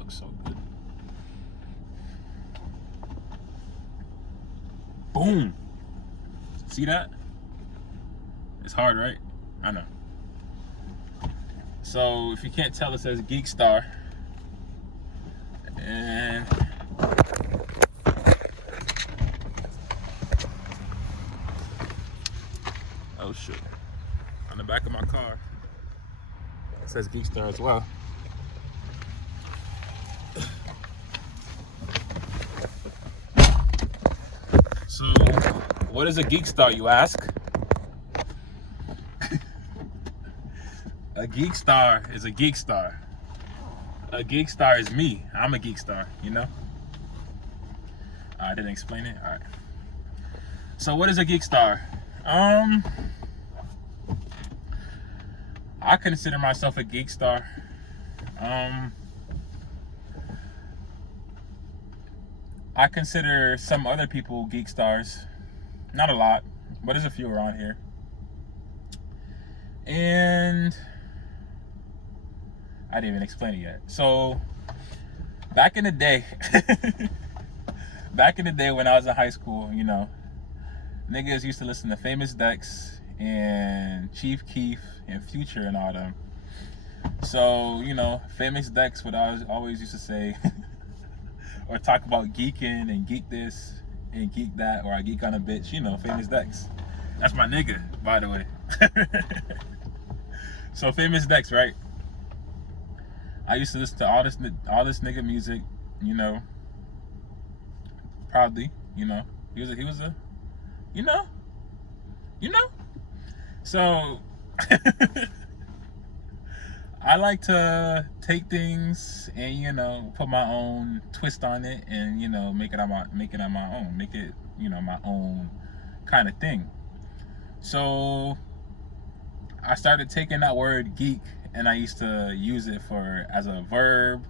looks so good. Boom. See that? It's hard, right? I know. So if you can't tell, it says Geekstar. And oh shit. On the back of my car, it says Geekstar as well. So, what is a Geekstar, you ask? A Geekstar is a Geekstar. A Geekstar is me. I'm a Geekstar, you know? I didn't explain it? Alright. So what is a Geekstar? I consider myself a Geekstar. I consider some other people Geekstars. Not a lot, but there's a few around here. And I didn't even explain it yet. So back in the day, when I was in high school, you know, niggas used to listen to Famous Dex and Chief Keef and Future and all them. So, you know, Famous Dex would always used to say or talk about geeking and geek this and geek that, or I geek on a bitch, you know, Famous Dex. That's my nigga, by the way. So Famous Dex, right? I used to listen to all this nigga music, you know. Proudly, you know. He was a you know. So I like to take things and, you know, put my own twist on it and, you know, make it on my own, make it, you know, my own kind of thing. So I started taking that word geek and I used to use it as a verb,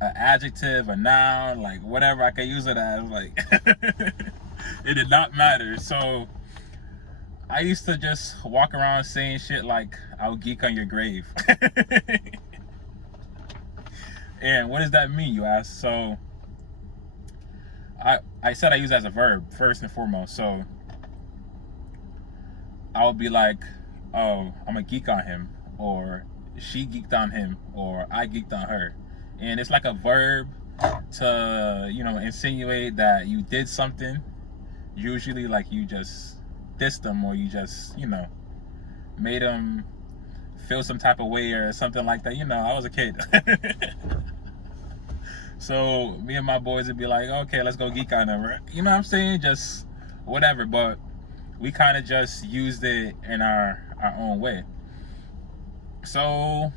an adjective, a noun, like whatever I could use it as, like it did not matter. So I used to just walk around saying shit like, I'll geek on your grave. And what does that mean, you ask? So I said I use it as a verb first and foremost. So I would be like, oh, I'm a geek on him, or she geeked on him, or I geeked on her. And it's like a verb to, you know, insinuate that you did something. Usually like you just dissed them, or you just, you know, made them feel some type of way or something like that. You know, I was a kid. So me and my boys would be like, okay, let's go geek on them. You know what I'm saying? Just whatever. But we kind of just used it in our own way. So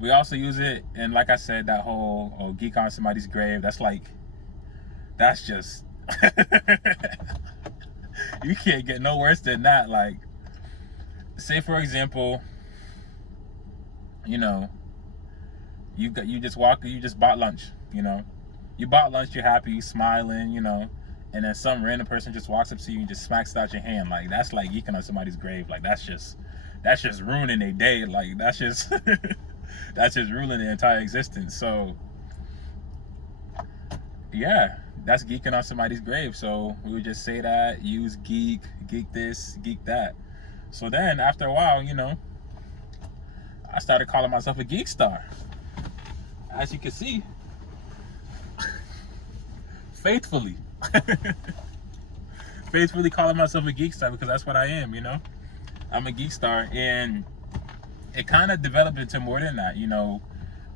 we also use it, and like I said, that whole geek on somebody's grave, that's just you can't get no worse than that. Like, say for example, you know, you just bought lunch, you know, you bought lunch, you're happy, you smiling, you know, and then some random person just walks up to you and just smacks it out your hand. Like, that's like geeking on somebody's grave. Like, that's just ruining their day. Like, that's just that's just ruining their entire existence. So yeah, that's geeking on somebody's grave. So we would just say that, use geek this, geek that. So then after a while, you know, I started calling myself a Geekstar. As you can see, faithfully calling myself a Geekstar, because that's what I am, you know. I'm a Geekstar, and it kind of developed into more than that, you know.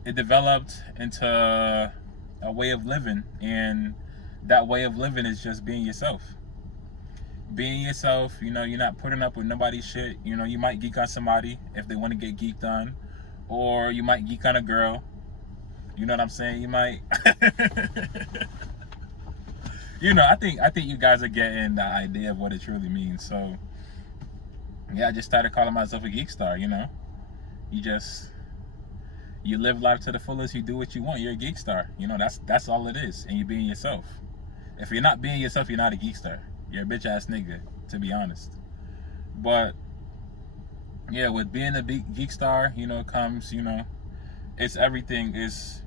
It developed into a way of living, and that way of living is just being yourself. Being yourself, you know, you're not putting up with nobody's shit. You know, you might geek on somebody if they want to get geeked on, or you might geek on a girl. You know what I'm saying? You might you know, I think you guys are getting the idea of what it truly means. So yeah, I just started calling myself a Geekstar, you know. You live life to the fullest, you do what you want, you're a Geekstar. You know, that's all it is, and you're being yourself. If you're not being yourself, you're not a Geekstar. You're a bitch ass nigga, to be honest. But yeah, with being a Geekstar, you know, comes, you know, it's everything. Is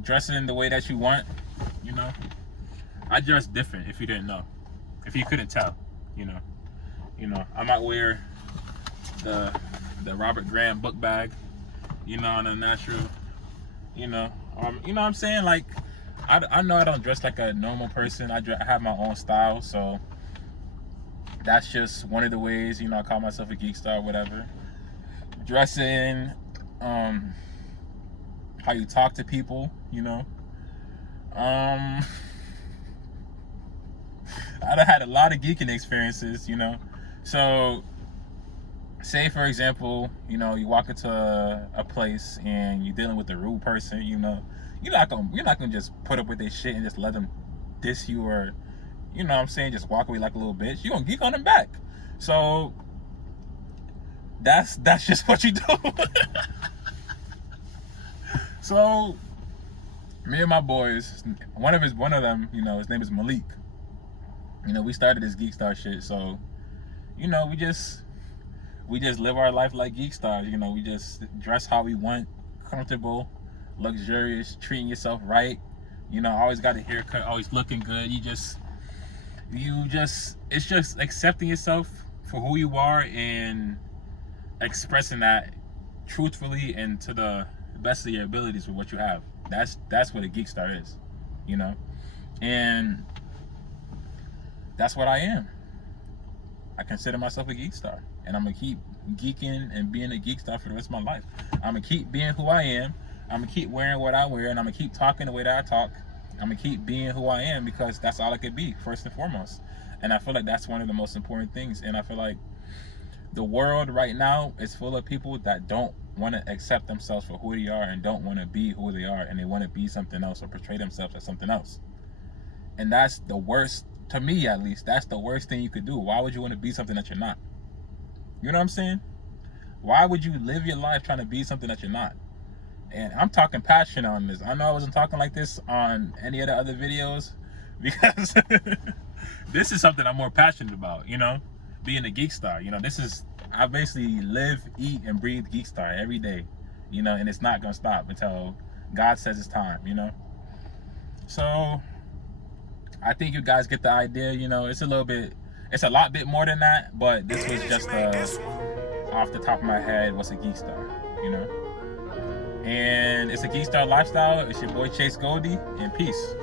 dressing the way that you want, you know. I dress different if you didn't know. If you couldn't tell, you know. I might wear the Robert Graham book bag, you know, on a natural, you know what I'm saying? Like, I know I don't dress like a normal person. I have my own style, so that's just one of the ways, you know, I call myself a geek star, whatever. Dressing, how you talk to people, you know. I done had a lot of geeking experiences, you know. So, say for example, you know, you walk into a place and you're dealing with a rude person, you know, you're not gonna just put up with their shit and just let them diss you, or, you know what I'm saying, just walk away like a little bitch. You're gonna geek on them back. So that's just what you do. So me and my boys, one of them, you know, his name is Malik. You know, we started this Geekstar shit, so, you know, we just live our life like Geekstars. You know, we just dress how we want, comfortable, luxurious, treating yourself right. You know, always got a haircut, always looking good. It's just accepting yourself for who you are and expressing that truthfully and to the best of your abilities with what you have. That's what a Geekstar is, you know, and that's what I am. I consider myself a Geekstar, and I'm gonna keep geeking and being a Geekstar for the rest of my life. I'm gonna keep being who I am. I'm gonna keep wearing what I wear, and I'm gonna keep talking the way that I talk. I'm gonna keep being who I am, because that's all I could be, first and foremost. And I feel like that's one of the most important things. And I feel like the world right now is full of people that don't want to accept themselves for who they are and don't want to be who they are, and they want to be something else or portray themselves as something else. And that's the worst. To me, at least, that's the worst thing you could do. Why would you want to be something that you're not? You know what I'm saying? Why would you live your life trying to be something that you're not? And I'm talking passion on this. I know I wasn't talking like this on any of the other videos, because this is something I'm more passionate about, you know? Being a Geekstar. You know, I basically live, eat, and breathe Geekstar every day, you know, and it's not going to stop until God says it's time, you know? So I think you guys get the idea. You know, it's a lot bit more than that, but this was just off the top of my head, what's a Geekstar, you know? And it's a Geekstar lifestyle. It's your boy Chase Goldie, and peace.